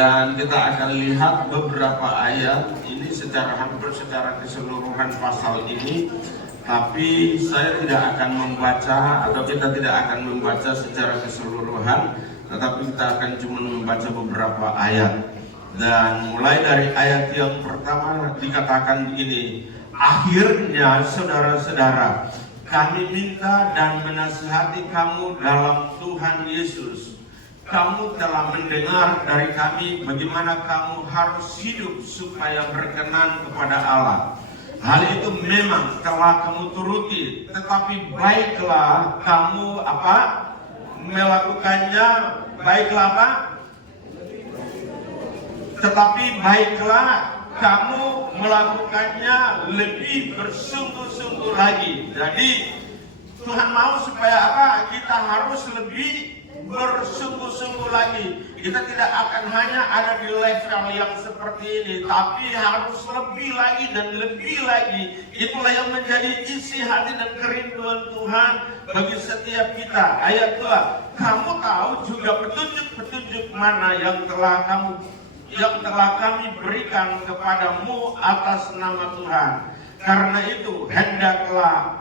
Dan kita akan lihat beberapa ayat ini hampir secara keseluruhan pasal ini. Tapi saya tidak akan membaca, atau kita tidak akan membaca secara keseluruhan, tetapi kita akan cuma membaca beberapa ayat. Dan mulai dari ayat yang pertama dikatakan begini: akhirnya saudara-saudara, kami minta dan menasihati kamu dalam Tuhan Yesus. Kamu telah mendengar dari kami bagaimana kamu harus hidup supaya berkenan kepada Allah. Hal itu memang telah kamu turuti, tetapi baiklah kamu melakukannya. Baiklah Tetapi baiklah kamu melakukannya lebih bersungguh-sungguh lagi. Jadi Tuhan mau supaya kita harus lebih bersungguh-sungguh lagi. Kita tidak akan hanya ada di level yang seperti ini, tapi harus lebih lagi dan lebih lagi. Itulah yang menjadi isi hati dan kerinduan Tuhan bagi setiap kita. Ayat 2, kamu tahu juga petunjuk-petunjuk mana yang telah kami berikan kepadamu atas nama Tuhan. Karena itu hendaklah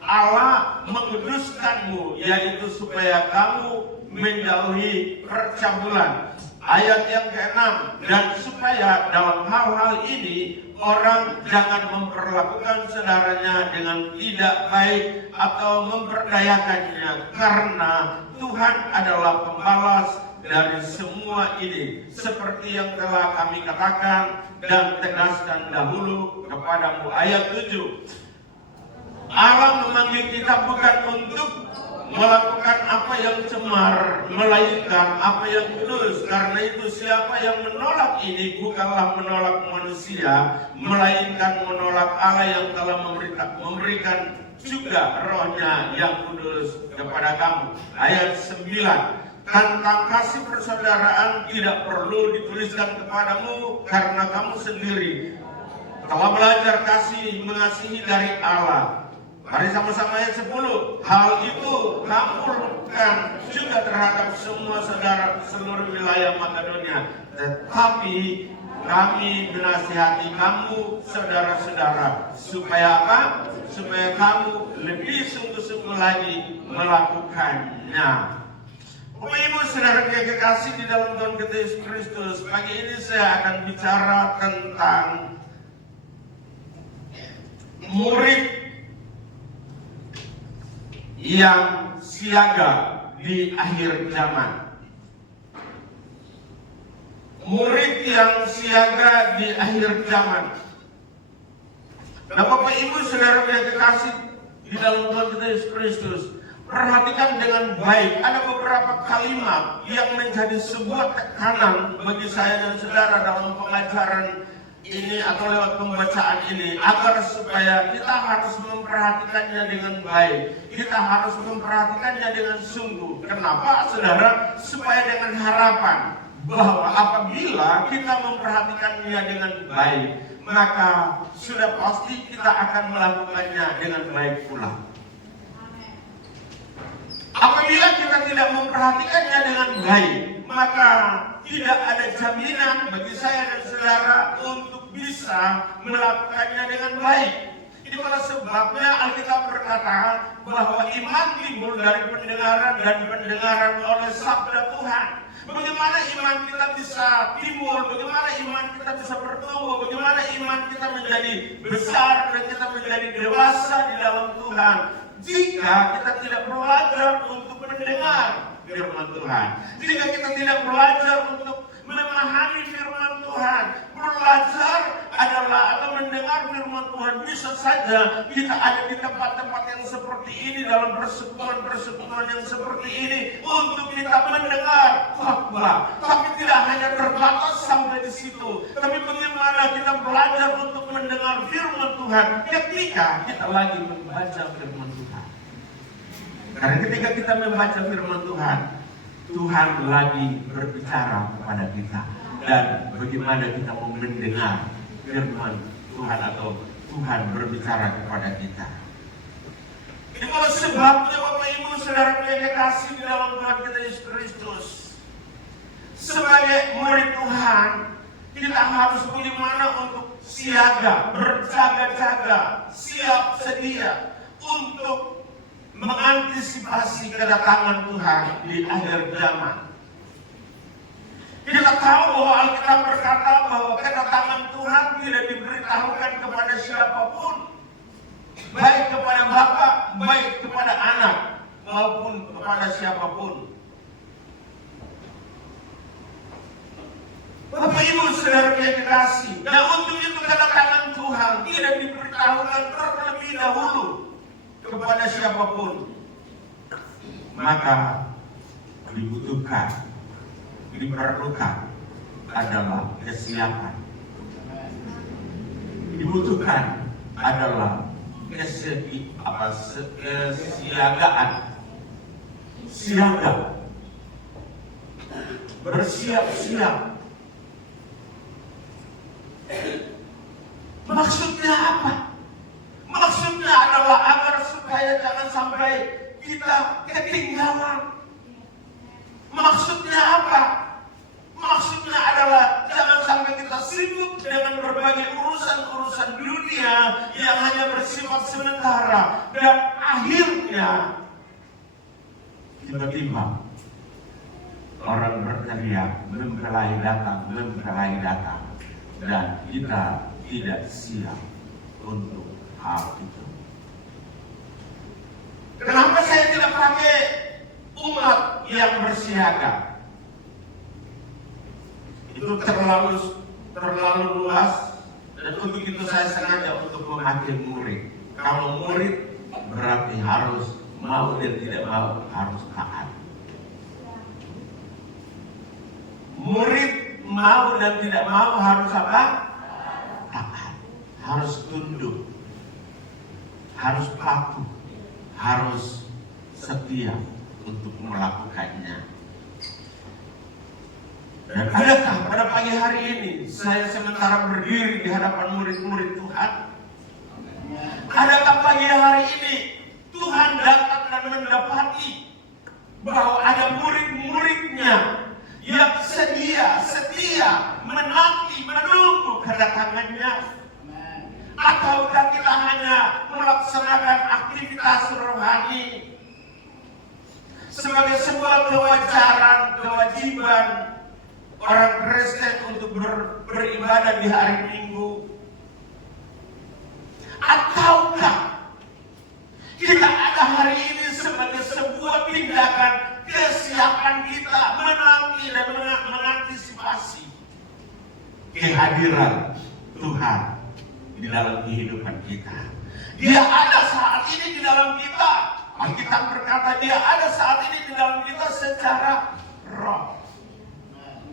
Allah menguduskanmu, yaitu supaya kamu menjauhi percabulan. Ayat yang ke-6, dan supaya dalam hal-hal ini orang jangan memperlakukan saudaranya dengan tidak baik atau memperdayakannya, karena Tuhan adalah pembalas dari semua ini, seperti yang telah kami katakan dan tegaskan dahulu kepadamu. Ayat 7, Allah memanggil kita bukan untuk melakukan apa yang cemar, melainkan apa yang kudus. Karena itu siapa yang menolak ini bukanlah menolak manusia, melainkan menolak Allah yang telah memberikan juga rohnya yang kudus kepada kamu. Ayat 9, tentang kasih persaudaraan tidak perlu dituliskan kepadamu, karena kamu sendiri telah belajar mengasihi dari Allah. Mari sama-sama ayat 10. Hal itu kamu lakukan juga terhadap semua saudara seluruh wilayah Makedonia. Tetapi kami menasihati kamu saudara-saudara supaya supaya kamu lebih sungguh-sungguh lagi melakukannya. Bapak Ibu saudara yang kekasih di dalam Tuhan kita Yesus Kristus, pagi ini saya akan bicara tentang murid yang siaga di akhir zaman. Murid yang siaga di akhir zaman. Nah, Bapak Ibu saudara yang kekasih di dalam Tuhan kita Yesus Kristus, perhatikan dengan baik. Ada beberapa kalimat yang menjadi sebuah tekanan bagi saya dan saudara dalam pengajaran ini atau lewat pembacaan ini, agar supaya kita harus memperhatikannya dengan baik. Kita harus memperhatikannya dengan sungguh. Kenapa, saudara? Supaya dengan harapan bahwa apabila kita memperhatikannya dengan baik, maka sudah pasti kita akan melakukannya dengan baik pula. Apabila kita tidak memperhatikannya dengan baik, maka tidak ada jaminan bagi saya dan saudara untuk bisa melakukannya dengan baik. Itulah sebabnya Alkitab berkata bahwa iman timbul dari pendengaran dan pendengaran oleh sabda Tuhan. Bagaimana iman kita bisa timbul, bagaimana iman kita bisa bertumbuh, bagaimana iman kita menjadi besar dan kita menjadi dewasa di dalam Tuhan, jika kita tidak belajar untuk mendengar firman Tuhan, jika kita tidak belajar untuk memahami firman Tuhan. Belajar adalah atau mendengar firman Tuhan. Bisa saja kita ada di tempat-tempat yang seperti ini, dalam persekutuan-persekutuan yang seperti ini, untuk kita mendengar khotbah. Tapi tidak hanya terbatas sampai di situ, tapi bagaimana kita belajar untuk mendengar firman Tuhan ketika kita lagi membaca firman Tuhan. Karena ketika kita membaca firman Tuhan, Tuhan lagi berbicara kepada kita, dan bagaimana kita mau mendengar firman Tuhan atau Tuhan berbicara kepada kita. Itulah sebabnya Bapak Ibu saudara yang kekasih di dalam Tuhan kita Yesus Kristus, sebagai murid Tuhan, kita harus bagaimana untuk siaga, berjaga-jaga, siap sedia untuk mengantisipasi kedatangan Tuhan di akhir zaman. Kita tahu bahwa Alkitab berkata bahwa kedatangan Tuhan tidak diberitahukan kepada siapapun, baik kepada bapa, baik kepada anak, maupun kepada siapapun. Bapak Ibu Saudara yang dikasih, dan untuk itu kedatangan Tuhan tidak diberitahukan terlebih dahulu kepada siapapun. Maka diperlukan adalah kesiapan. Dibutuhkan adalah kesiagaan. Siaga. Bersiap-siap. Maksudnya apa? Maksudnya adalah agar supaya jangan sampai kita ketinggalan. Maksudnya apa? Maksudnya adalah jangan sampai kita sibuk dengan berbagai urusan-urusan dunia yang hanya bersifat sementara dan akhirnya tiba-tiba orang berteriak, mempelai datang, dan kita tidak siap untuk hal itu. Kenapa saya tidak pakai umat yang bersiaga? Itu terlalu luas, dan untuk itu saya sengaja untuk memakai murid. Kalau murid berarti harus mau dan tidak mau, harus taat. Murid mau dan tidak mau harus apa? Taat. Harus tunduk. Harus patuh. Harus setia untuk melakukannya. Dan adakah pada pagi hari ini saya sementara berdiri di hadapan murid-murid Tuhan? Adakah pagi hari ini Tuhan datang dan mendapati bahwa ada murid-muridnya yang setia menanti, menunggu kedatangannya? Ataukah kita hanya melaksanakan aktivitas rohani sebagai sebuah kewajiban orang Kristen untuk beribadah di hari Minggu? Ataukah kita ada hari ini sebagai sebuah tindakan kesiapan kita menanti dan mengantisipasi kehadiran Tuhan di dalam kehidupan kita? Dia ada saat ini di dalam kita. Alkitab berkata dia ada saat ini di dalam kita secara roh.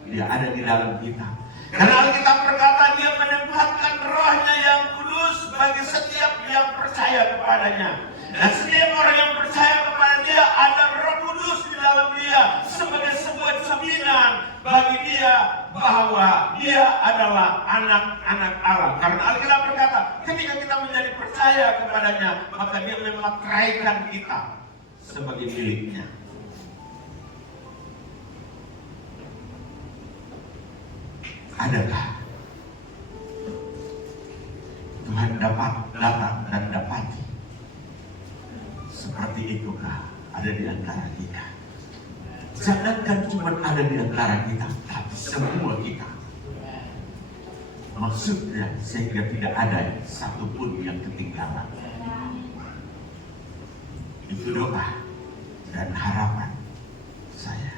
Dia ada di dalam kita. Karena Alkitab berkata dia menempatkan rohnya yang kudus bagi setiap yang percaya kepadanya. Dan setiap orang yang percaya kepada dia ada Roh Kudus di dalam dia sebagai sebuah jaminan bagi dia bahwa dia adalah anak-anak Allah. Karena Alkitab berkata ketika kita menjadi percaya kepadanya, maka dia memakraikan kita sebagai miliknya. Adakah Tuhan dapat datang dan dapati? Seperti itukah ada di antara kita? Jangankan cuma ada di antara kita, tapi semua kita. Maksudnya sehingga tidak ada satupun yang ketinggalan. Itu doa dan harapan saya.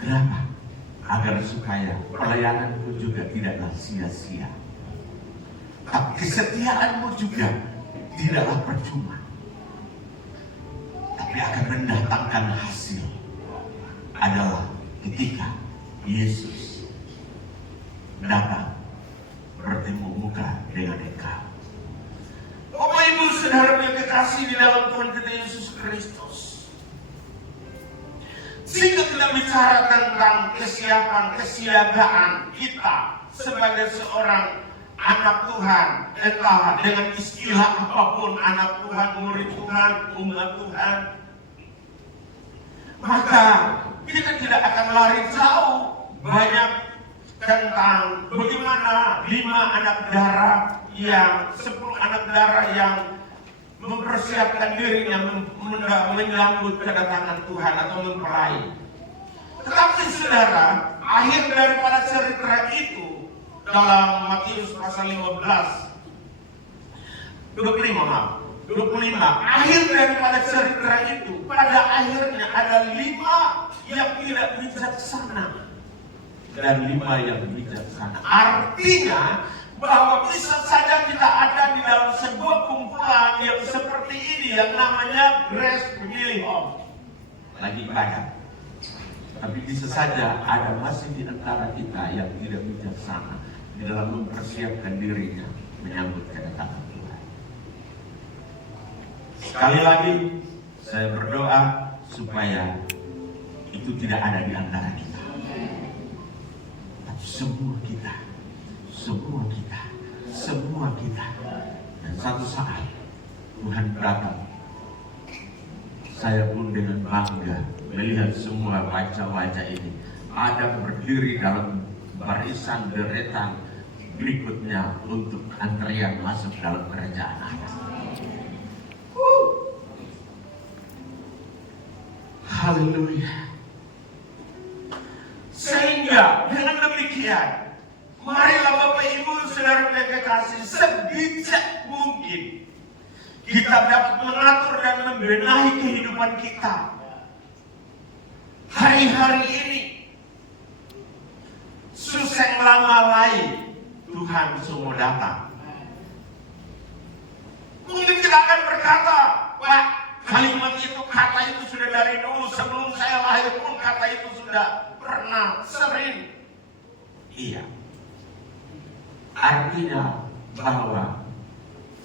Kenapa? Agar supaya pelayananmu juga tidaklah sia-sia. Tapi kesetiaanmu juga tidaklah percuma. Tapi akan mendatangkan hasil. Adalah ketika Yesus datang bertemu muka dengan engkau. Bapak Ibu Saudara yang kekasih di dalam Tuhan kita Yesus Kristus. Jika kita bicara tentang kesiapan, kesiagaan kita sebagai seorang anak Tuhan, entah dengan istilah apapun, anak Tuhan, murid Tuhan, umat Tuhan, maka kita tidak akan lari jauh banyak tentang bagaimana 10 anak darah yang mempersiapkan dirinya menyambut kedatangan Tuhan atau mempelai. Tetapi saudara, akhir daripada cerita itu dalam Matius pasal 25, akhir daripada cerita itu, pada akhirnya ada 5 yang tidak bijaksana dan 5 yang bijaksana. Artinya bahwa bisa saja kita ada di dalam sebuah kumpulan yang seperti ini yang namanya Grace Family Home, lagi ibadah. Tapi bisa saja ada masih di antara kita yang tidak bijaksana di dalam mempersiapkan dirinya menyambut kedatangan Tuhan. Sekali lagi saya berdoa supaya itu tidak ada di antara kita. Tapi semua kita, dan satu saat Tuhan datang. Saya pun dengan bangga melihat semua wajah-wajah ini ada berdiri dalam barisan deretan berikutnya untuk antrian masuk dalam kerajaan Allah. Haleluya. Sehingga dengan demikian, marilah Bapak Ibu Saudara yang kekasih, sebijak mungkin kita dapat mengatur dan membenahi kehidupan kita hari-hari ini. Suseng lama lain Tuhan semua datang. Mungkin kita akan berkata, wah, kalimat itu, kata itu sudah dari dulu, sebelum saya lahir pun kata itu sudah pernah sering. Iya. Artinya bahwa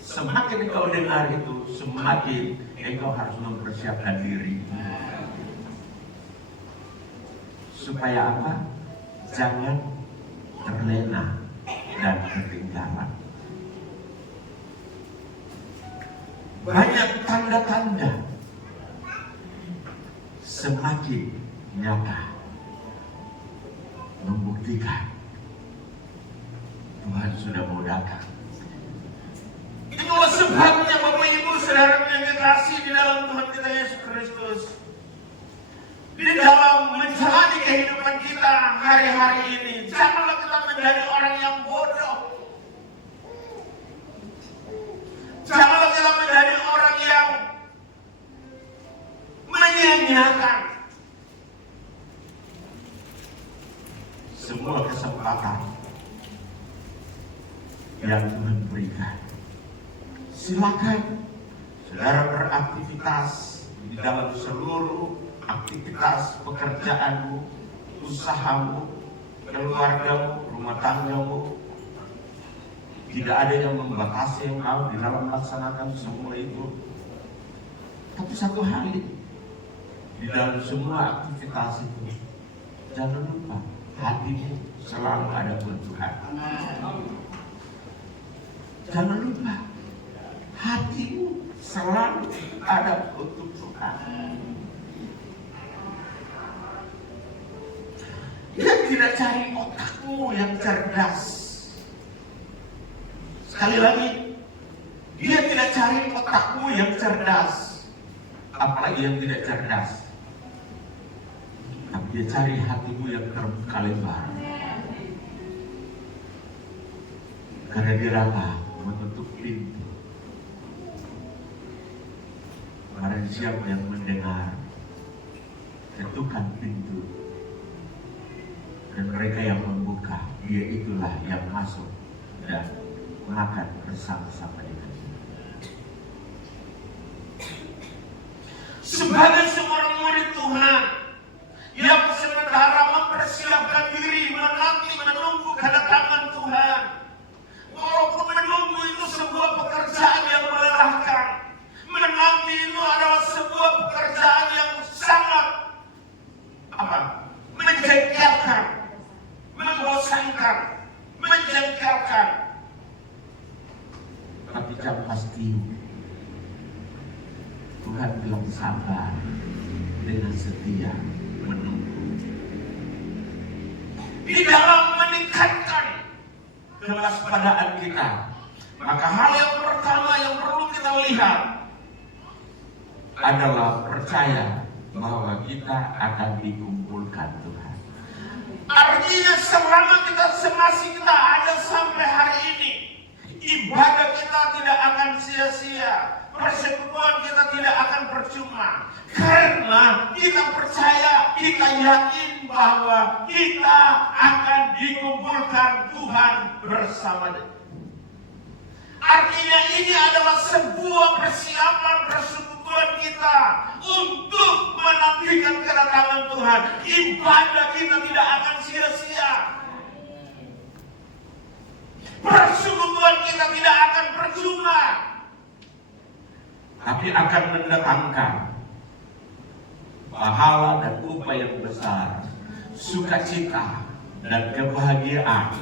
semakin engkau dengar itu, semakin engkau harus mempersiapkan diri. Supaya apa? Jangan terlena dan ketinggalan. Banyak tanda-tanda semakin nyata membuktikan Tuhan sudah mau datang. Itulah sebabnya Bapak Ibu Saudara yang kekasih di dalam Tuhan kita Yesus Kristus, di dalam menjalani kehidupan kita hari-hari ini, janganlah kita menjadi orang yang bodoh. Janganlah kita menjadi orang yang menyia-nyiakan semua kesempatan yang Tuhan berikan. Silakan saudara beraktivitas di dalam seluruh aktivitas pekerjaanmu, usahamu, keluargamu, rumah tanggamu. Tidak ada yang membatasi engkau di dalam melaksanakan semua itu. Tapi satu hal, di dalam semua aktivitas itu, jangan lupa hatimu selalu ada buat Tuhan. Jangan lupa hatimu selalu ada untuk Tuhan. Dia tidak cari otakmu yang cerdas. Sekali lagi, dia tidak cari otakmu yang cerdas, apalagi yang tidak cerdas. Tapi dia cari hatimu yang terbuka lebar. Karena dia rela menutup pintu. Karena siapa yang mendengar, ketukan pintu. Dan mereka yang membuka, dia itulah yang masuk dan makan bersama-sama dengan dia. Sebagai seorang murid Tuhan yang sementara mempersiapkan diri menunggu kedatangan Tuhan, walaupun menunggu itu sebuah pekerjaan yang melelahkan, menanti itu adalah sebuah pekerjaan yang sangat menjengkelkan, membosankan, menjengkelkan. Tapi yang pasti Tuhan bilang sabar, dengan setia menunggu. Di dalam meningkatkan kewaspadaan kita, maka hal yang pertama yang perlu kita lihat adalah percaya bahwa kita akan dikumpulkan Tuhan. Artinya selama masih kita ada sampai hari ini, ibadah kita tidak akan sia-sia, persekutuan kita tidak akan percuma, karena kita percaya, kita yakin bahwa kita akan dikumpulkan Tuhan bersama dia. Artinya ini adalah sebuah persiapan persekutuan kita untuk menantikan kedatangan Tuhan. Ibadah kita tidak akan sia-sia. Persekutuan kita tidak akan percuma, tapi akan mendatangkan pahala dan upaya yang besar, sukacita dan kebahagiaan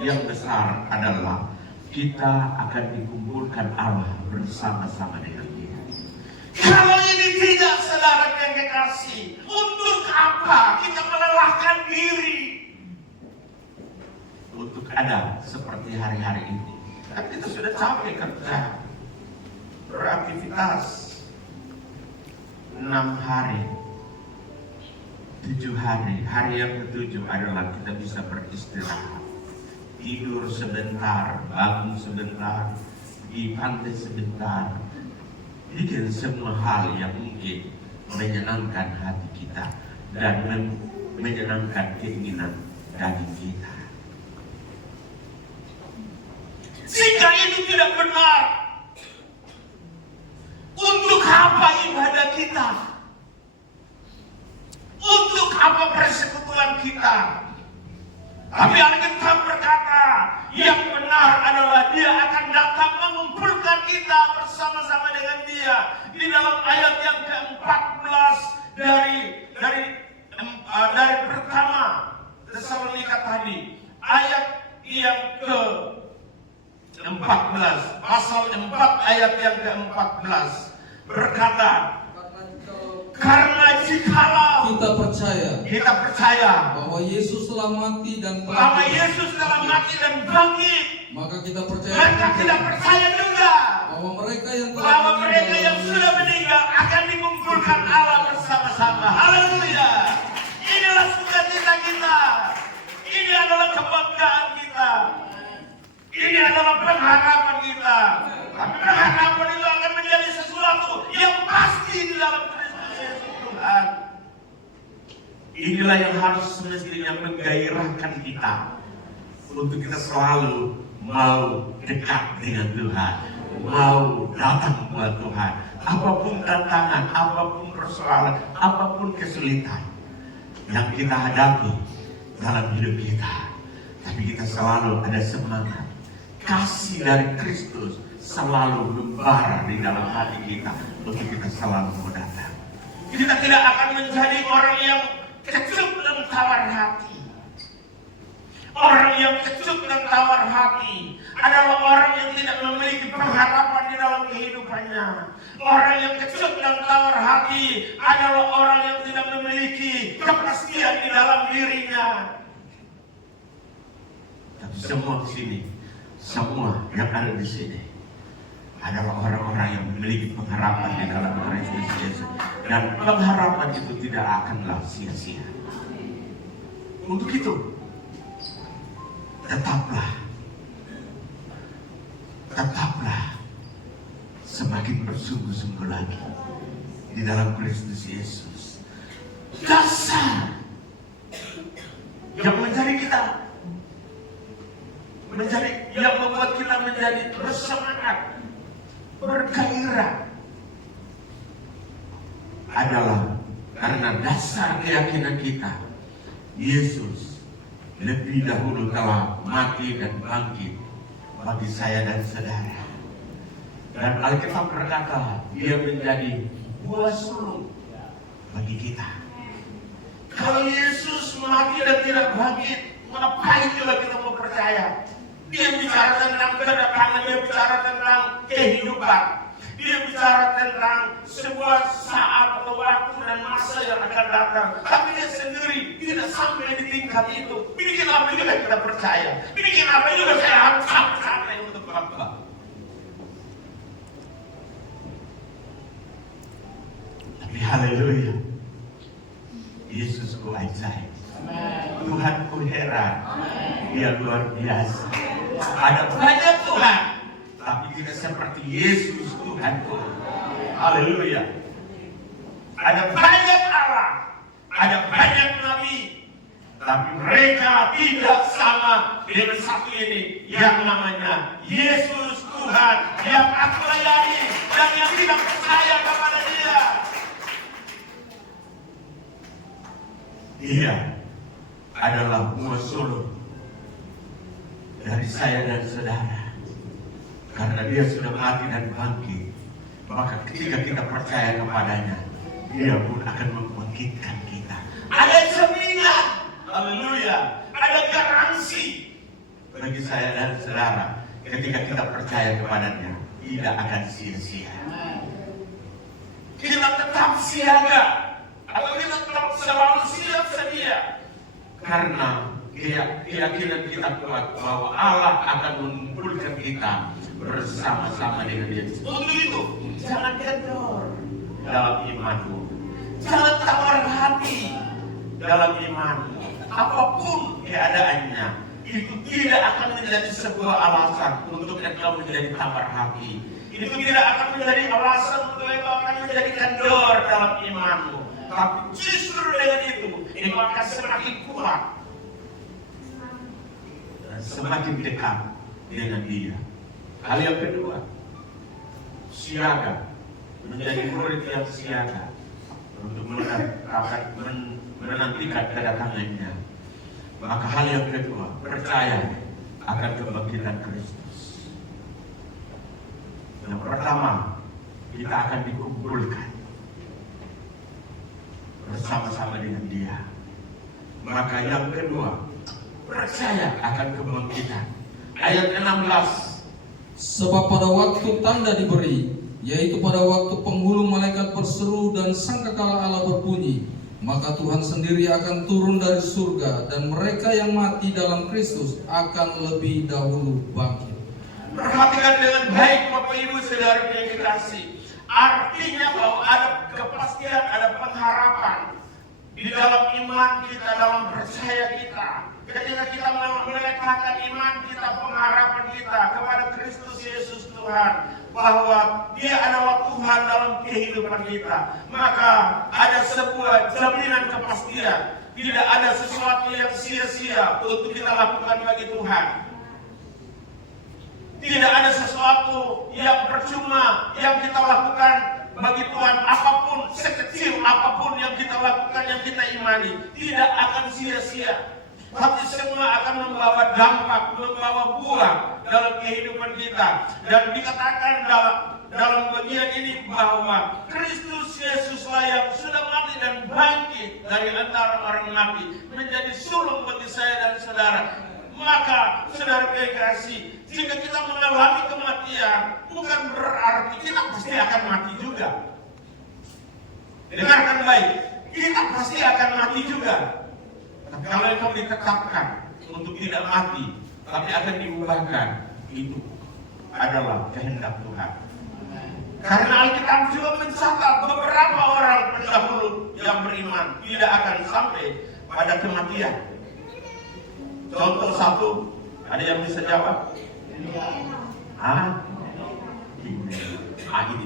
yang besar adalah kita akan dikumpulkan Allah bersama-sama dengan Dia. Kalau ini tidak, saudara yang kekasih, untuk apa kita melelahkan diri untuk ada seperti hari-hari ini? Kan kita sudah capek kerja, beraktivitas 6 hari, 7 hari. Hari yang ke-7 adalah kita bisa beristirahat, tidur sebentar, bangun sebentar, di pantai sebentar, bikin semua hal yang mungkin menyenangkan hati kita dan menyenangkan keinginan daging kita. Jika itu tidak benar, untuk apa ibadah kita? Untuk apa persekutuan kita? Tapi Alkitab berkata, yang benar adalah Dia akan datang mengumpulkan kita bersama-sama dengan Dia. Di dalam ayat yang ke-14 dari pertama Tesalonika tadi, ayat yang ke-14, pasal 4 ayat yang ke-14 berkata, karena jikalau kita percaya bahwa Yesus telah mati dan bangkit, maka kita percaya juga bahwa mereka yang sudah meninggal akan dikumpulkan Allah bersama-sama. Haleluya. Inilah sukacita kita. Ini adalah kebanggaan kita. Ini adalah pengharapan kita. Tapi pengharapan itu akan menjadi sesuatu yang pasti di dalam Tuhan. Inilah yang harus semestinya menggairahkan kita untuk kita selalu mau dekat dengan Tuhan, mau datang buat Tuhan. Apapun tantangan, apapun persoalan, apapun kesulitan yang kita hadapi dalam hidup kita, tapi kita selalu ada semangat. Kasih dari Kristus selalu membara di dalam hati kita untuk kita selalu mau datang. Kita tidak akan menjadi orang yang kecup dan tawar hati. Orang yang kecup dan tawar hati adalah orang yang tidak memiliki pengharapan di dalam kehidupannya. Orang yang kecup dan tawar hati adalah orang yang tidak memiliki kepastian di dalam dirinya. Tapi semua di sini, semua yang ada di sini adalah orang-orang yang memiliki pengharapan di dalam Kristus Yesus, dan pengharapan itu tidak akanlah sia-sia. Untuk itu, tetaplah semakin bersungguh-sungguh lagi di dalam Kristus Yesus. Dasar yang yang membuat kita menjadi bersemangat, bergairah, adalah karena dasar keyakinan kita, Yesus lebih dahulu telah mati dan bangkit bagi saya dan saudara. Dan Alkitab berkata, Dia menjadi buah sulung bagi kita. Kalau Yesus mati dan tidak bangkit, ngapain juga kita mau percaya? Dia bicara tentang kedatangan, Dia bicara tentang kehidupan. Dia bicara tentang sebuah saat atau waktu dan masa yang akan datang. Tapi dia sendiri tidak sampai di tingkat itu. Bikin apa juga kita percaya. Bikin apa juga saya harus sampai untuk apa. Tapi haleluya. Yesusku ajaib. Tuhanku heran. Dia luar biasa. Ada banyak Tuhan, tapi tidak seperti Yesus Tuhanku. Haleluya. Ada banyak Allah, ada banyak nabi, tapi mereka tidak sama dengan satu ini yang namanya Yesus Tuhan yang aku layani dan yang tidak percaya kepada Dia. Dia adalah buah sulung dari saya dan saudara. Karena Dia sudah mati dan bangkit, maka ketika kita percaya kepadanya, Dia pun akan membangkitkan kita. Ada jaminan, haleluya, ada garansi bagi saya dan saudara. Ketika kita percaya kepadanya, tidak akan sia-sia. Kita tetap siaga, atau kita tetap selalu siap sedia. Karena keyakinan kita kuat bahwa Allah akan mengumpulkan kita bersama-sama dengan Dia. Untuk itu, jangan kendor dalam imanmu. Jangan tawar hati dalam imanmu. Apapun keadaannya, itu tidak akan menjadi sebuah alasan untuk engkau menjadi tawar hati. Itu tidak akan menjadi alasan untuk engkau akan menjadi kendor dalam imanmu. Tapi justru dengan itu, engkau akan semakin kuat dan semakin dekat dengan Dia. Hal yang kedua, siaga, menjadi murid yang siaga untuk menantikan kedatangannya. Maka hal yang kedua, percaya akan kebangkitan Kristus. Yang pertama, kita akan dikumpulkan bersama-sama dengan Dia. Maka yang kedua, percaya akan kebangkitan. Ayat 16. Sebab pada waktu tanda diberi, yaitu pada waktu penghulu malaikat berseru dan sangkakala Allah berbunyi, maka Tuhan sendiri akan turun dari surga dan mereka yang mati dalam Kristus akan lebih dahulu bangkit. Perhatikan dengan baik Bapak Ibu Saudara yang dikasihi. Artinya bahwa ada kepastian, ada pengharapan di dalam iman kita, dalam percaya kita. Ketika kita meletakkan iman kita, pengharapan kita kepada Kristus Yesus Tuhan, bahwa Dia adalah Tuhan dalam kehidupan kita, maka ada sebuah jaminan kepastian. Tidak ada sesuatu yang sia-sia untuk kita lakukan bagi Tuhan. Tidak ada sesuatu yang percuma yang kita lakukan bagi Tuhan. Apapun, sekecil apapun yang kita lakukan, yang kita imani, tidak akan sia-sia. Tapi semua akan membawa dampak, membawa buah dalam kehidupan kita. Dan dikatakan dalam bagian ini bahwa Kristus Yesuslah yang sudah mati dan bangkit dari antara orang mati, menjadi sulung bagi saya dan saudara. Maka saudara kekasih, jika kita mengalami kematian, bukan berarti kita pasti akan mati juga. Dengarkan baik, kita pasti akan mati juga. Tapi kalau engkau ditetapkan untuk tidak mati, tapi akan diubahkan, itu adalah kehendak Tuhan. Karena Alkitab juga mencatat beberapa orang pendahulu yang beriman tidak akan sampai pada kematian. Contoh satu, ada yang bisa jawab? Ini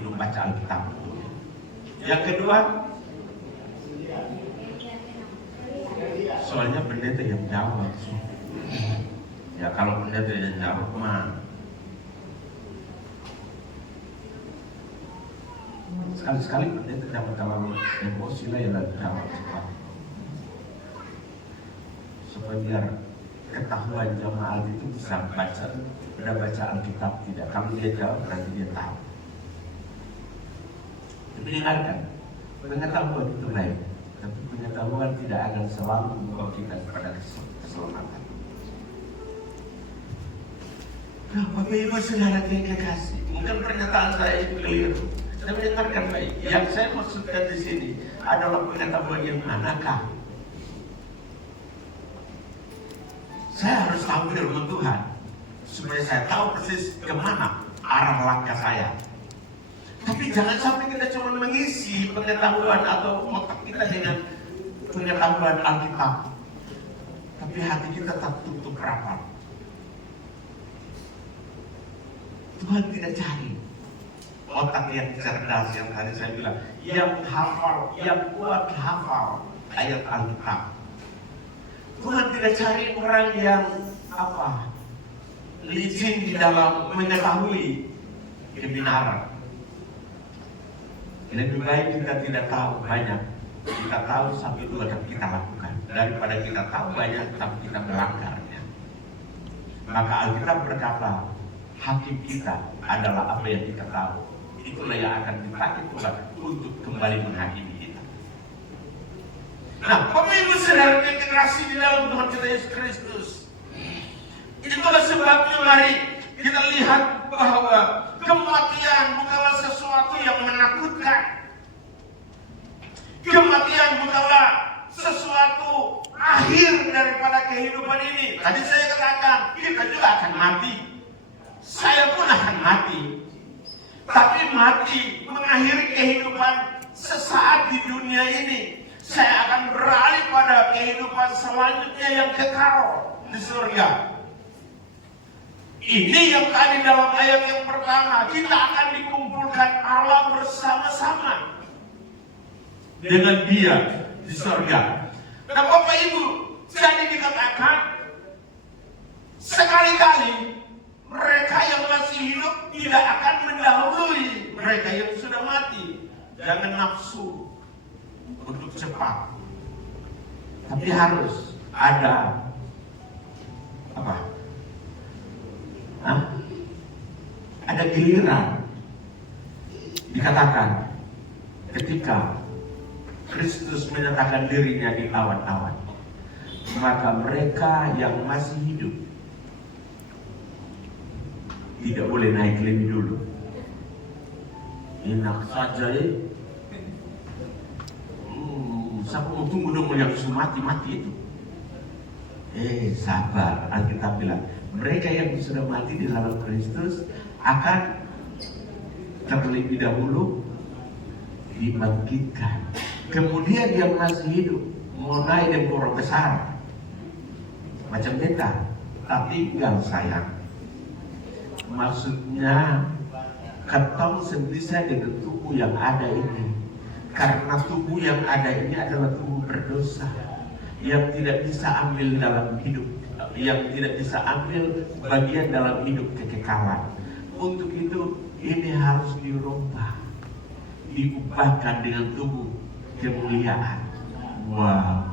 membaca Alkitab. Yang kedua, soalnya pendeta yang jawab. Ya kalau pendeta yang jawab mah sekali-sekali pendeta jangan terlalu emosi lah, ya jawab supaya biar ketahuan jemaat itu bisa baca Alkitab tidak. Kalau dia jawab berarti dia tahu. Dengarkan, pengetahuan itu lain, tapi pengetahuan tidak akan selalu membawa kita kepada keselamatan. Bapak Ibu Saudara yang kekasih, Mungkin pernyataan saya itu keliru. Tapi dengarkan baik. Yang saya maksudkan di sini adalah pengetahuan yang manakah? Saya harus tahu firman Tuhan supaya saya tahu persis kemana arah langkah saya. Tapi jangan sampai kita cuma mengisi pengetahuan atau otak kita dengan pengetahuan Alkitab, tapi hati kita tak tutup rapat. Tuhan tidak cari otak yang cerdas yang tadi saya bilang, yang hafal, yang kuat hafal ayat Alkitab. Tuhan tidak cari orang yang licin di dalam mengetahui kebenaran. Lebih baik kita tidak tahu banyak, kita tahu satu dua dan kita lakukan, daripada kita tahu banyak tapi kita melanggarnya. Maka Alkitab berkata, hakim kita adalah apa yang kita tahu. Itulah yang akan dipakai Tuhan untuk kembali menghakimi kita. Nah, Bapak Ibu Saudara yang generasi di dalam Tuhan kita Yesus Kristus, itulah sebabnya mari kita lihat bahwa kematian bukanlah sesuatu yang menakutkan. Kematian bukanlah sesuatu akhir daripada kehidupan ini. Tadi saya katakan, kita juga akan mati. Saya pun akan mati. Tapi mati mengakhiri kehidupan sesaat di dunia ini. Saya akan beralih pada kehidupan selanjutnya yang kekal di surga. Ini yang tadi dalam ayat yang pertama, kita akan dikumpulkan Allah bersama-sama dengan Dia di surga. Nah Bapak Ibu, jadi dikatakan sekali-kali mereka yang masih hidup tidak akan mendahului mereka yang sudah mati. Jangan nafsu untuk cepat, tapi harus ada ada giliran. Dikatakan ketika Kristus menyatakan dirinya di awan-awan, maka mereka yang masih hidup tidak boleh naik lebih dulu. Enak saja ya. Siapa mau tunggu dong yang sudah mati itu? Sabar. Alkitab bilang mereka yang sudah mati di dalam Kristus akan terlebih dahulu dibangkitkan. Kemudian yang masih hidup mulai dari orang besar macam beta, tapi tinggal sayang. Maksudnya ketong sebisa dengan tubuh yang ada ini, karena tubuh yang ada ini adalah tubuh berdosa yang tidak bisa ambil dalam hidup, yang tidak bisa ambil bagian dalam hidup kekekalan. Untuk itu ini harus dirubah, diubahkan dengan tubuh kemuliaan. Wow.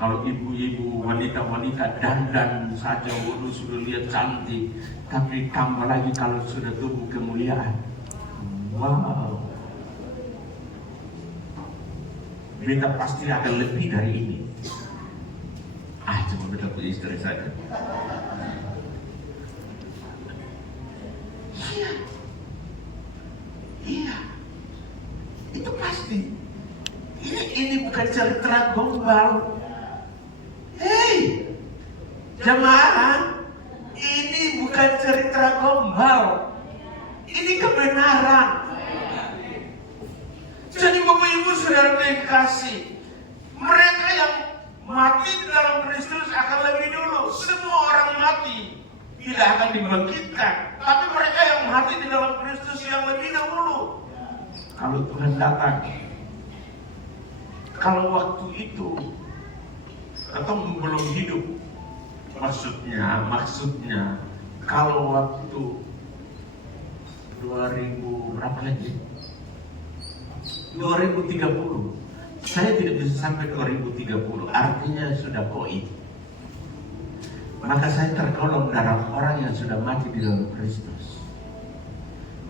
Kalau ibu-ibu, wanita-wanita dandan saja waduh sudah lihat cantik, tapi tambah lagi kalau sudah tubuh kemuliaan. Wow. Beta pasti akan lebih dari ini. Coba beta punya istri saja. Iya. Itu pasti. Ini bukan cerita gombal. Hei, jemaah, ini bukan cerita gombal. Ini kebenaran. Jadi Bapak Ibu Saudara yang kasih, mereka yang mati dalam Kristus akan lebih dulu. Semua orang mati tidak akan dibangkitkan, tapi mereka yang mati di dalam Kristus yang lebih dahulu. Kalau Tuhan datang, kalau waktu itu atau belum hidup, maksudnya kalau waktu 2000 berapa lagi? 2030, saya tidak bisa sampai 2030, artinya sudah koin. Maka saya tergolong dalam orang yang sudah mati di dalam Kristus.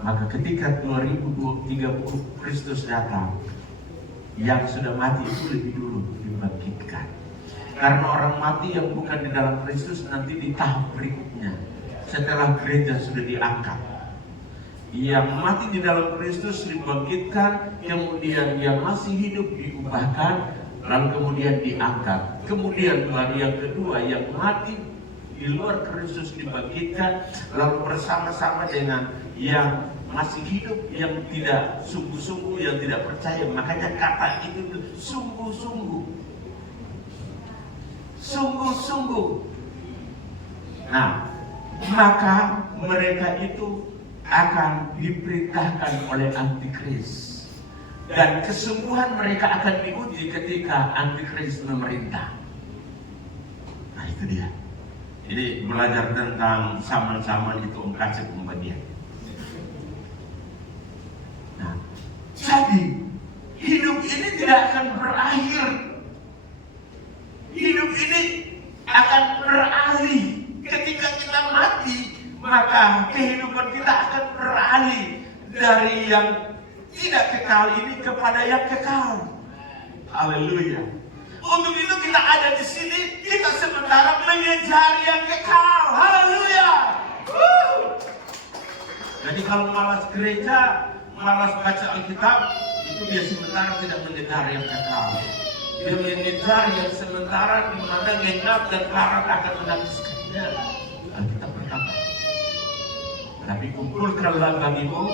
Maka ketika 2030 Kristus datang, yang sudah mati itu lebih dulu dibangkitkan. Karena orang mati yang bukan di dalam Kristus nanti di tahap berikutnya, setelah gereja sudah diangkat, yang mati di dalam Kristus dibangkitkan, kemudian yang masih hidup diubahkan, lalu kemudian diangkat. Kemudian baru yang kedua, yang mati di luar Kristus dibangkitkan, lalu bersama-sama dengan yang masih hidup, yang tidak sungguh-sungguh, yang tidak percaya. Makanya kata itu sungguh-sungguh, sungguh-sungguh. Nah, maka mereka itu akan diperintahkan oleh Antikris, dan kesungguhan mereka akan diuji ketika Antikris memerintah. Nah, itu dia. Jadi belajar tentang saman-saman itu kasih pembandingan. Nah, jadi hidup ini tidak akan berakhir. Hidup ini akan beralih ketika kita mati. Maka kehidupan kita akan beralih dari yang tidak kekal ini kepada yang kekal. Haleluya. Untuk itu kita ada di sini, kita sementara mengejar yang kekal. Haleluya. Jadi kalau malas gereja, malas baca Alkitab, itu dia sementara tidak mengejar yang kekal. Dia mengejar yang sementara di mana ngengat dan karat akan menanggiskannya. Alkitab berkata, tapi kumpulkanlah bagimu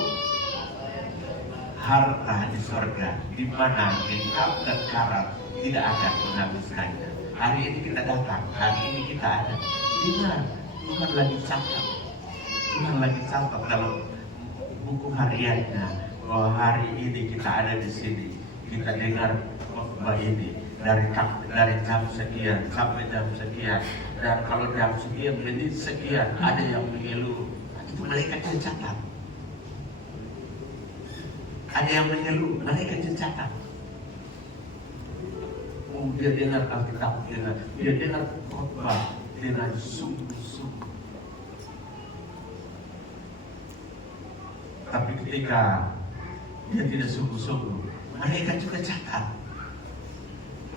harta di surga, di mana genggam dan karat tidak akan menghabiskannya. Hari ini kita datang, hari ini kita ada. Ingat, Tuhan lagi catat. Tuhan lagi catat dalam buku hariannya bahwa hari ini kita ada di sini. Kita dengar khotbah ini dari jam sekian sampai jam sekian. Dan kalau jam sekian menit sekian ada yang mengeluh. Malaikat catat. Ada yang mengeluh, malaikat catat. Oh, dia dengar Alkitab, dia dengar khotbah dengan sungguh-sungguh. Tapi ketika dia tidak sungguh-sungguh, malaikat juga catat.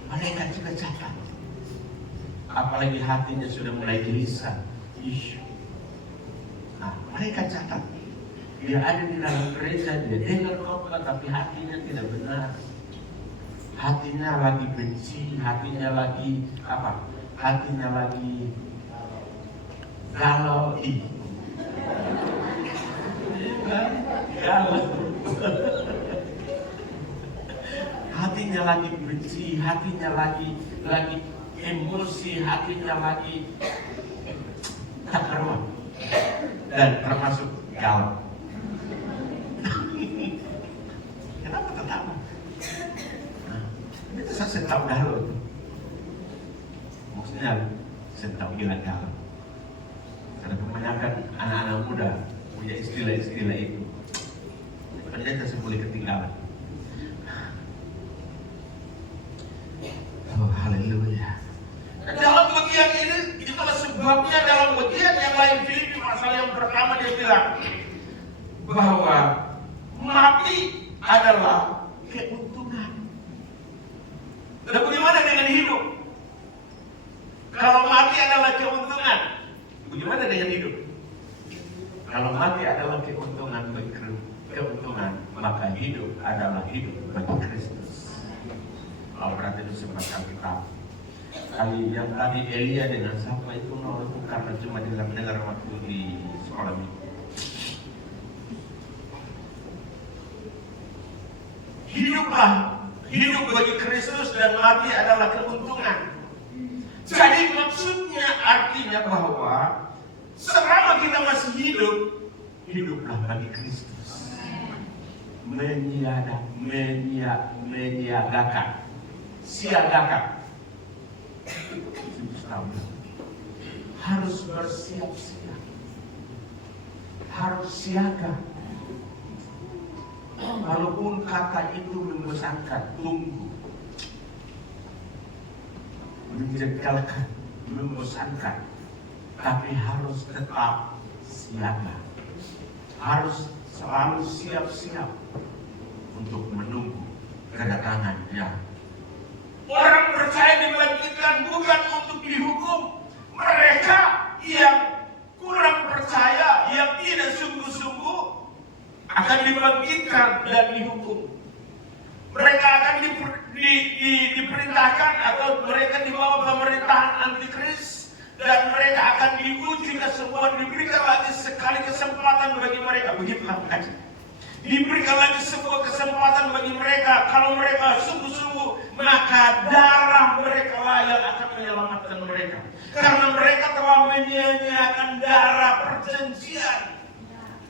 Malaikat juga catat. Apalagi hatinya sudah mulai gelisah. Nah, mereka catat. Dia ada di dalam gereja, dia dengar khotbah, tapi hatinya tidak benar. Hatinya lagi benci, hatinya lagi apa? Hatinya lagi galau. Galau. Hatinya lagi benci, hatinya lagi emosi, hatinya lagi tak karuan. Dan termasuk galau. Kenapa ketawa? Nah, itu saya sentau galau. Maksudnya sentau gila galau. Karena kebanyakan anak-anak muda punya istilah-istilah itu. Ternyata saya boleh ketinggalan. Oh, haleluya. Dalam bagian ini, itulah sebabnya dalam bagian yang lain Filipi pasal yang pertama dia bilang bahwa mati adalah keuntungan. Dan bagaimana dengan hidup? Kalau mati adalah keuntungan, bagaimana dengan hidup? Kalau mati adalah keuntungan bagi keuntungan, maka hidup adalah hidup bagi Kristus. Kalau berarti itu semacam kita. Kali yang tadi Elia dengan siapa itu karena cuma dengar waktu di sekolah minggu. Hiduplah, hidup bagi Kristus dan mati adalah keuntungan. Jadi maksudnya artinya bahwa selama kita masih hidup, hiduplah bagi Kristus. Menyiagakan, siagakan. Harus bersiap-siap, harus siaga. Walaupun kata itu membosankan, tunggu, menjengkelkan, membosankan, tapi harus tetap siaga. Harus selalu siap-siap untuk menunggu kedatangannya. Orang percaya dibangkitkan dibangkitkan bukan untuk dihukum. Mereka yang kurang percaya, yang tidak sungguh-sungguh akan dibangkitkan dan dihukum. Mereka akan diperintahkan atau mereka di bawah pemerintahan antikris, dan mereka akan diuji kesembuhan, diberikan lagi sekali kesempatan bagi mereka. Begitulah aja. Diberikan lagi sebuah kesempatan bagi mereka. Kalau mereka sungguh-sungguh, maka darah mereka lah yang akan menyelamatkan mereka. Karena mereka telah menyia-nyiakan darah perjanjian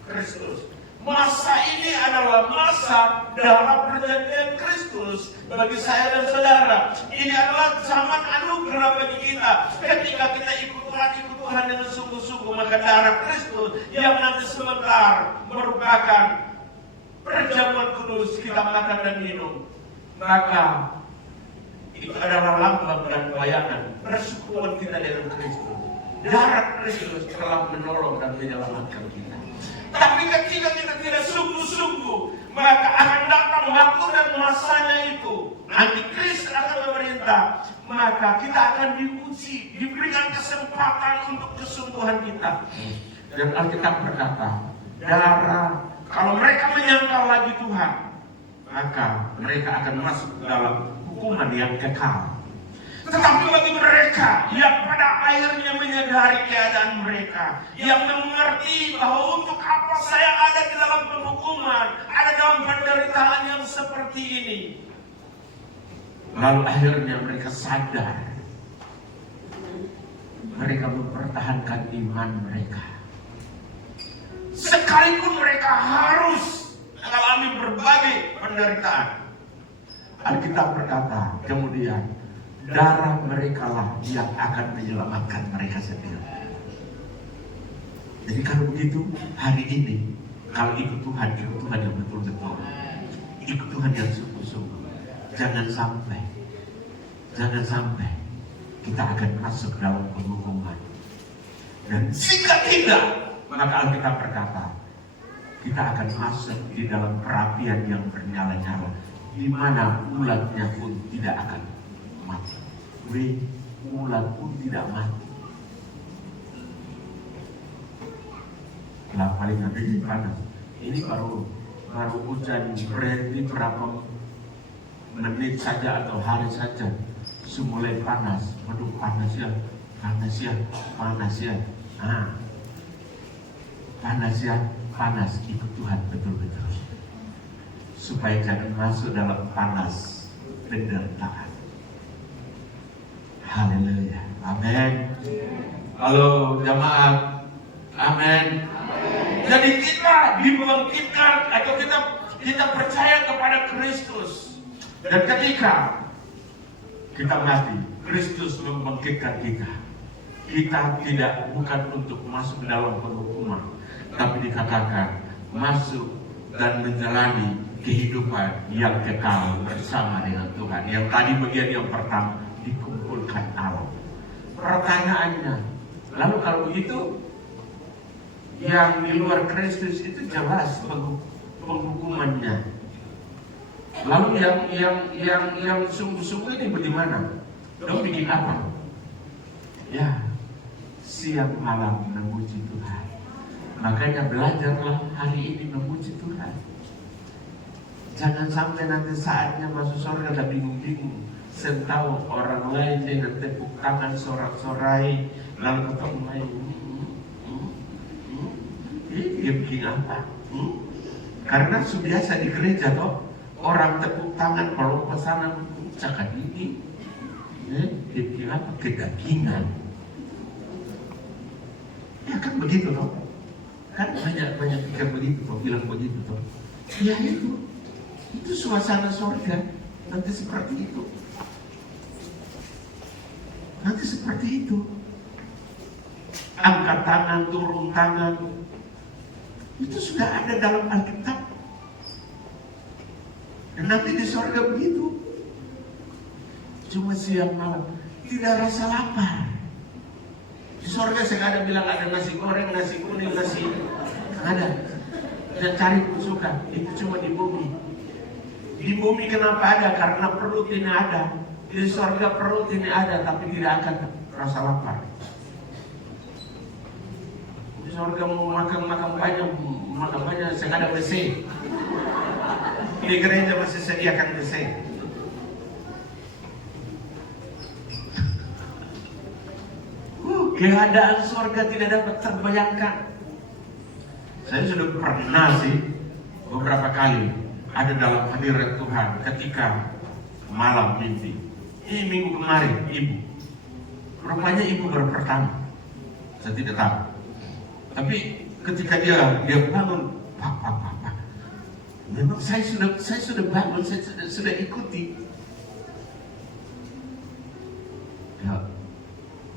Kristus. Masa ini adalah masa darah perjanjian Kristus bagi saya dan saudara. Ini adalah zaman anugerah bagi kita. Ketika kita ikut Tuhan dengan sungguh-sungguh, maka darah Kristus yang nanti sebentar merupakan perjamuan kudus kita makan dan minum, maka itu adalah lambang dan bayangan persekutuan kita dengan Kristus. Darah Kristus telah menolong dan menyelamatkan kita. Tapi ketika kita tidak sungguh-sungguh, maka akan datang waktu dan masanya itu. Nanti Kristus akan memerintah, maka kita akan diuji, diberikan kesempatan untuk kesungguhan kita. Dan Alkitab berkata, darah, kalau mereka menyangkal lagi Tuhan, maka mereka akan masuk dalam hukuman yang kekal. Tetapi bagi mereka yang pada akhirnya menyadari keadaan mereka, yang mengerti bahwa untuk apa saya ada di dalam penghukuman, ada dalam penderitaan yang seperti ini, lalu akhirnya mereka sadar, mereka mempertahankan iman mereka. Sekalipun mereka harus mengalami berbagai penderitaan. Alkitab berkata, kemudian darah mereka lah yang akan menyelamatkan mereka sendiri. Jadi kalau begitu, hari ini kalau ikut Tuhan yang betul-betul, ikut Tuhan yang sungguh-sungguh. Jangan sampai kita akan masuk dalam penghukuman. Dan jika tidak, maka Alkitab berkata, kita akan masuk di dalam perapian yang bernyala-nyala, di mana ulatnya pun tidak akan mati. Ulat pun tidak mati. Lah paling nanti panas. Ini baru hujan berhenti berapa menit saja atau hari saja, semulai panas. Waduh, panas ya. Panas ikut Tuhan betul-betul, supaya jangan masuk dalam panas penderitaan. Haleluya, amin. Halo jamaat, amin. Jadi kita dibangkitkan atau kita percaya kepada Kristus, dan ketika kita mati, Kristus membangkitkan kita. Kita bukan untuk masuk dalam penghukuman, tapi dikatakan masuk dan menjalani kehidupan yang kekal bersama dengan Tuhan. Yang tadi bagian yang pertama, dikumpulkan Allah. Pertanyaannya, lalu kalau begitu, yang di luar Kristus itu jelas penghukumannya. Lalu yang sungguh-sungguh ini bagaimana? Dong bikin apa? Ya, siang malam memuji Tuhan. Makanya belajarlah hari ini memuji Tuhan. Jangan sampai nanti saatnya masuk surga dan bingung-bingung. Sentahu orang lain dengan tepuk tangan sorak-sorai, lalu ketemu lain. Dia bikin apa? Karena biasa di gereja toh, orang tepuk tangan kalau pesanan cakap ini. Dia bikin apa? Kedagingan. Ya kan begitu toh. Kan banyak pikir begitu toh, bilang begitu toh. Ya itu suasana surga nanti seperti itu. Nanti seperti itu. Angkat tangan, turun tangan, itu sudah ada dalam Alkitab. Dan nanti di surga begitu. Cuma siang malam, tidak rasa lapar. Di surga saya ada bilang ada nasi goreng, nasi kuning, nasi ada. Dan cari pun suka, itu cuma di bumi. Di bumi kenapa ada? Karena perut ini ada. Di surga perut ini ada, tapi tidak akan rasa lapar. Di surga mau makan banyak, saya ada WC. Di gereja masih sediakan WC. Keadaan surga tidak dapat terbayangkan. Saya sudah pernah sih beberapa kali ada dalam hadirat Tuhan ketika malam mimpi. Ini minggu kemarin, ibu. Rupanya ibu baru pertama. Saya tidak tahu. Tapi ketika dia bangun, Pak. Memang saya sudah bangun, saya sudah ikuti. Ya,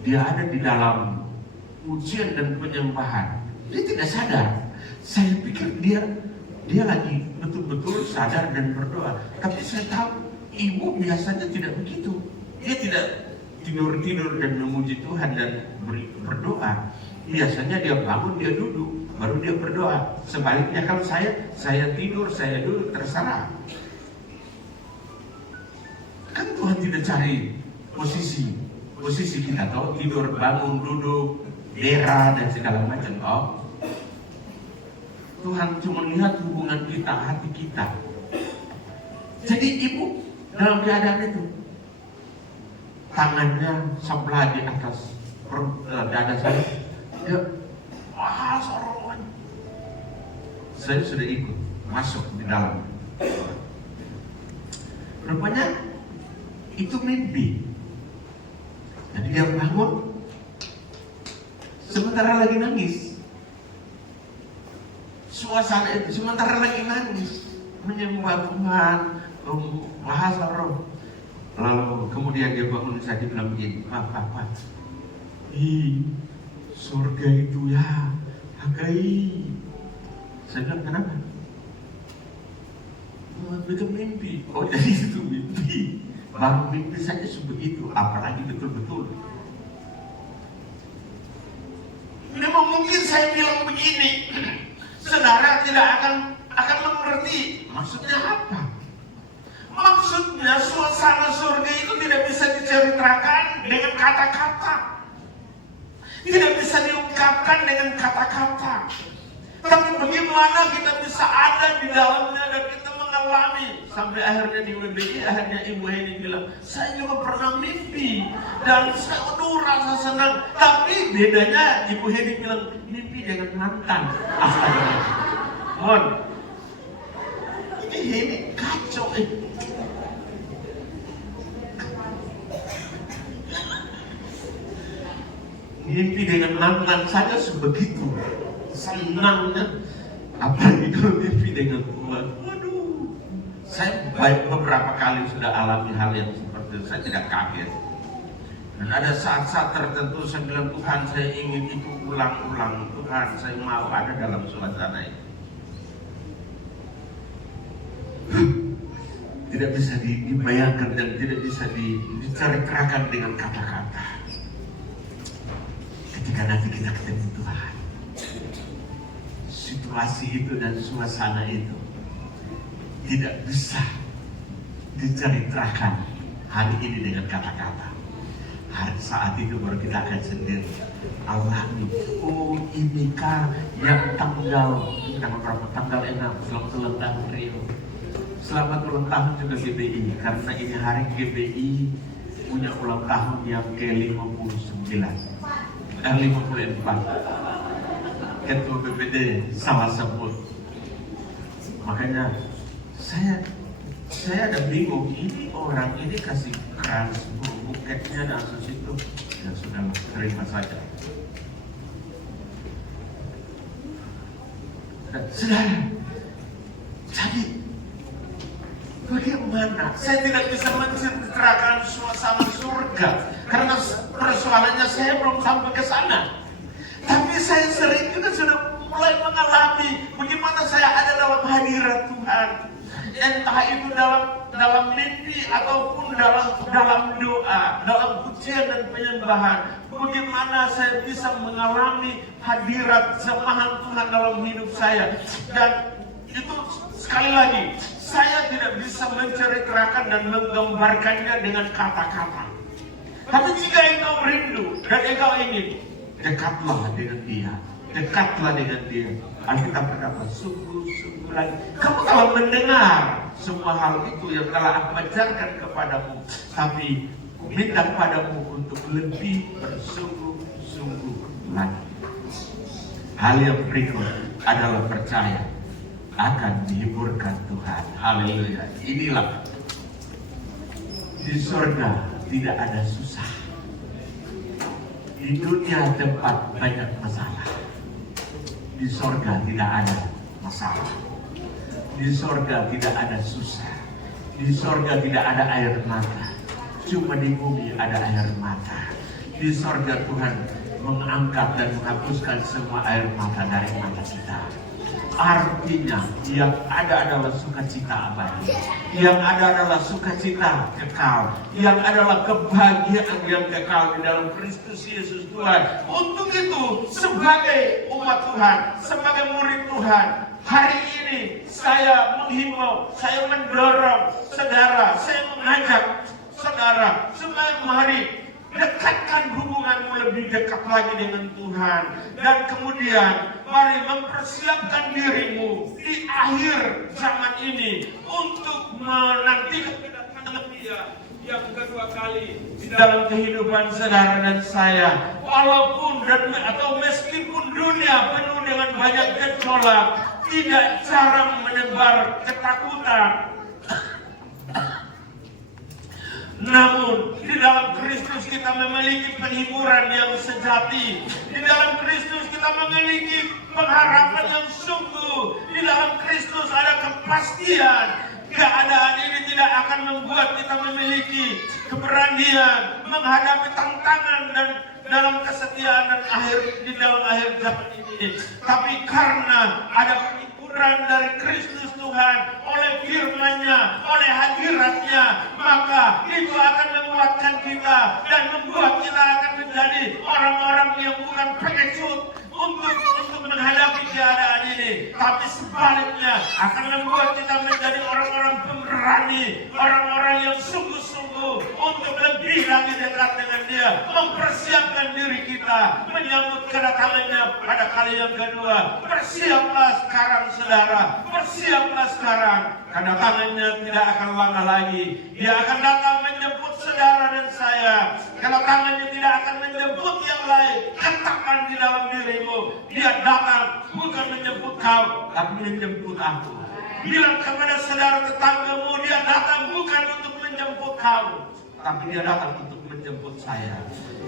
dia ada di dalam pujian dan penyembahan. Dia tidak sadar. Saya pikir dia lagi betul-betul sadar dan berdoa. Tapi saya tahu ibu biasanya tidak begitu. Dia tidak tidur dan memuji Tuhan dan berdoa. Biasanya dia bangun, dia duduk, baru dia berdoa. Sebaliknya kalau saya tidur, saya duduk, terserah. Kan Tuhan tidak cari posisi kita, tahu tidur, bangun, duduk, bera dan segala macam. Oh, Tuhan cuma lihat hubungan kita, hati kita. Jadi ibu dalam keadaan itu, tangannya sebelah di atas dada saya, dia sorong. Saya sudah ikut masuk di dalam. Rupanya itu mimpi. Jadi dia bangun, sementara lagi nangis. Suasana itu sementara lagi nangis, menyembah Tuhan, bahasa roh. Lalu kemudian dia bangun, saya bilang begini, Pak, surga itu ya, hakai. Saya bilang, kenapa? Mereka mimpi. Oh, jadi itu mimpi. Baru mimpi saja sebegitu, apalagi betul-betul. Memang mungkin saya bilang begini, saudara tidak akan mengerti maksudnya apa. Maksudnya suasana surga itu tidak bisa diceritakan dengan kata-kata, tidak bisa diungkapkan dengan kata-kata. Tapi bagaimana kita bisa ada di dalamnya dan kita mengalami. Sampai akhirnya di WBI, akhirnya Ibu Heni bilang, saya juga pernah mimpi dan saya rasa senang. Tapi bedanya Ibu Heni bilang, mimpi dengan mantan. Astagfirullah. Ini kacau. Mimpi dengan mantan saja sebegitu senangnya, apalagi kalau mimpi dengan Tuhan. Waduh, saya beberapa kali sudah alami hal yang seperti itu. Saya tidak kaget. Dan ada saat-saat tertentu saya bilang, Tuhan, saya ingin itu ulang-ulang. Tuhan, saya mau ada dalam suasana itu. Tidak bisa dibayangkan dan tidak bisa diceritakan dengan kata-kata. Ketika nanti kita ketemu Tuhan, situasi itu dan suasana itu tidak bisa diceritakan hari ini dengan kata-kata. Hari saat itu baru kita akan sendiri alami. Oh, inikah yang tanggal berapa? Tanggal 6. Selamat ulang tahun Rio. Selamat ulang tahun juga GBI, karena ini hari GBI punya ulang tahun yang ke-59. 54. Ketua BPD salah sebut. Makanya saya ada bingung, ini orang ini kasih keras buketnya dan itu, ya sudah, terima saja. Saudara, jadi bagaimana? Saya tidak bisa menceritakan suasana surga karena persoalannya saya belum sampai ke sana. Tapi saya sering juga sudah mulai mengalami bagaimana saya ada dalam hadirat Tuhan. Entah itu dalam mimpi ataupun dalam doa, dalam pujian dan penyembahan. Bagaimana saya bisa mengalami hadirat jemaat Tuhan dalam hidup saya. Dan Itu sekali lagi, saya tidak bisa menceritakan dan menggambarkannya dengan kata-kata. Tapi jika engkau rindu dan engkau ingin, dekatlah dengan dia. Dekatlah dengan dia. Alkitab berkata, sungguh-sungguh lagi. Kamu telah mendengar semua hal itu yang telah aku ajarkan kepadamu. Tapi minta padamu untuk lebih bersungguh-sungguh lagi. Hal yang berikut adalah percaya akan dihiburkan Tuhan. Haleluya. Inilah di surga tidak ada susah. Di dunia tempat banyak masalah. Di surga tidak ada masalah. Di surga tidak ada susah. Di surga tidak ada air mata. Cuma di bumi ada air mata. Di surga Tuhan mengangkat dan menghapuskan semua air mata dari mata kita. Artinya yang ada adalah sukacita abadi. Yang ada adalah sukacita kekal. Yang adalah kebahagiaan yang kekal di dalam Kristus Yesus Tuhan. Untuk itu sebagai umat Tuhan, sebagai murid Tuhan, hari ini saya menghimbau, saya mendorong saudara, saya mengajak saudara, supaya mari dekatkan hubunganmu lebih dekat lagi dengan Tuhan. Dan kemudian mari mempersiapkan dirimu di akhir zaman ini untuk menantikan kedatangan Dia yang kedua kali di dalam kehidupan saudara dan saya. Walaupun atau meskipun dunia penuh dengan banyak gejolak, tidak jarang menebar ketakutan. Namun di dalam Kristus kita memiliki penghiburan yang sejati. Di dalam Kristus kita memiliki pengharapan yang sungguh. Di dalam Kristus ada kepastian. Keadaan ini tidak akan membuat kita memiliki keberanian menghadapi tantangan dan dalam kesetiaan dan di dalam akhir zaman ini. Tapi karena ada penghiburan dari Kristus Tuhan, oleh firman-Nya, oleh hadirat-Nya, maka itu akan menguatkan kita dan membuat kita akan menjadi orang-orang yang bukan pengecut untuk menghadapi keadaan ini, tapi sebaliknya akan membuat kita menjadi orang-orang pemberani, orang-orang yang sungguh-sungguh untuk lebih lagi dekat dengan Dia, mempersiapkan diri kita menyambut kedatangannya pada kali yang kedua. Bersiaplah sekarang saudara, bersiaplah sekarang. Kedatangannya tidak akan lama lagi. Dia akan datang menjemput saudara dan saya. Kedatangannya tidak akan menjemput yang lain. Katakan di dalam dirimu, Dia datang bukan menjemput kau, tapi menjemput aku. Bilang kepada saudara tetanggamu, Dia datang bukan untuk menjemput kau, tapi Dia datang untuk menjemput saya.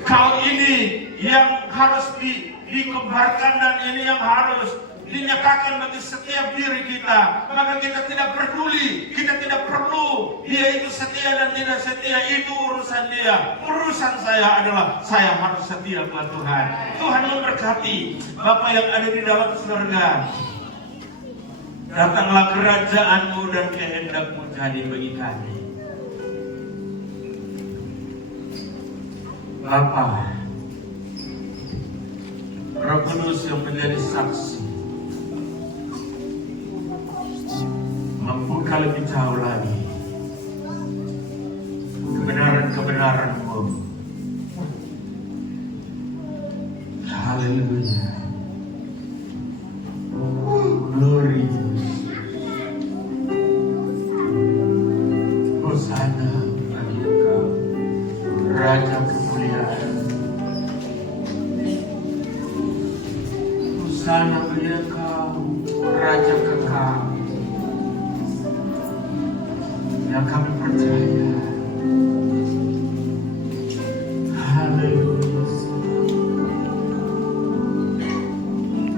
Kau ini yang harus dikebarkan dan ini yang harus dinyatakan bagi setiap diri kita. Maka kita tidak peduli, kita tidak perlu dia itu setia dan tidak setia, itu urusan dia. Urusan saya adalah saya harus setia kepada Tuhan. Tuhan memberkati Bapa yang ada di dalam surga. Datanglah kerajaan-Mu dan kehendak-Mu jadi bagi kami. Bapa, Roh Kudus yang menjadi saksi, membuka lebih jauh lagi kebenaran-kebenaran-Mu. Haleluya. Glory. Hosana bagi Engkau, Raja kemuliaan. Hosana bagi Engkau, Raja kekal. Yang kami